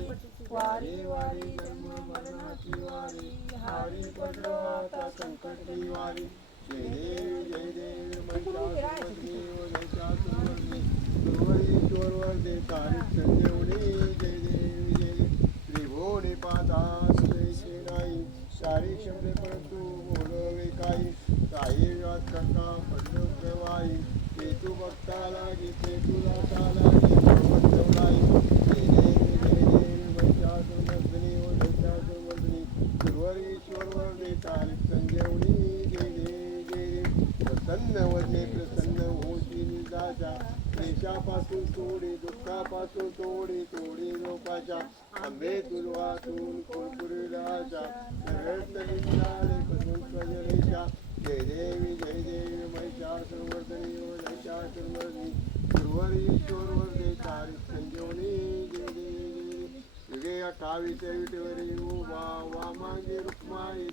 वारी वारी जन्म मरणाची वारी, हारी पडलो आता संकट निवारी. जय देव महिषासुरमर्दिनी महिषासुरमर्दिनी, गुरुवरीश्वर वरदे तारीख संजीवनी. जय देव त्रिभुवनी पाता सुरेशे नाही, सारी शब्दे परंतु बोलवे काही. काही वाद करता पडलो प्रवाही, ते तू बघता लागे ते तुला लागे ठेवलाई. जय देव महिषासुरमर्दिनी महिषासुरमर्दिनी, गुरुवरीश्वर वरदे तारीख संजीवनी. जय देव प्रसन्न वरदे प्रसन्न होशी निजाच्या, क्लेशापासून सोडी दुःखापासून तोडी तोडी लोकाच्या. आंबे तुलवातून कुरकुरीराच्या, निराळे पासून स्वजनेच्या. जय देवी महिषासुरमर्दिनी महिषासुरमर्दिनी, गुरुवरीश्वर वरदे तारीख संजीवनी. जय देव युगे 28 विटेवरी उभा वामांगी रुक्माई.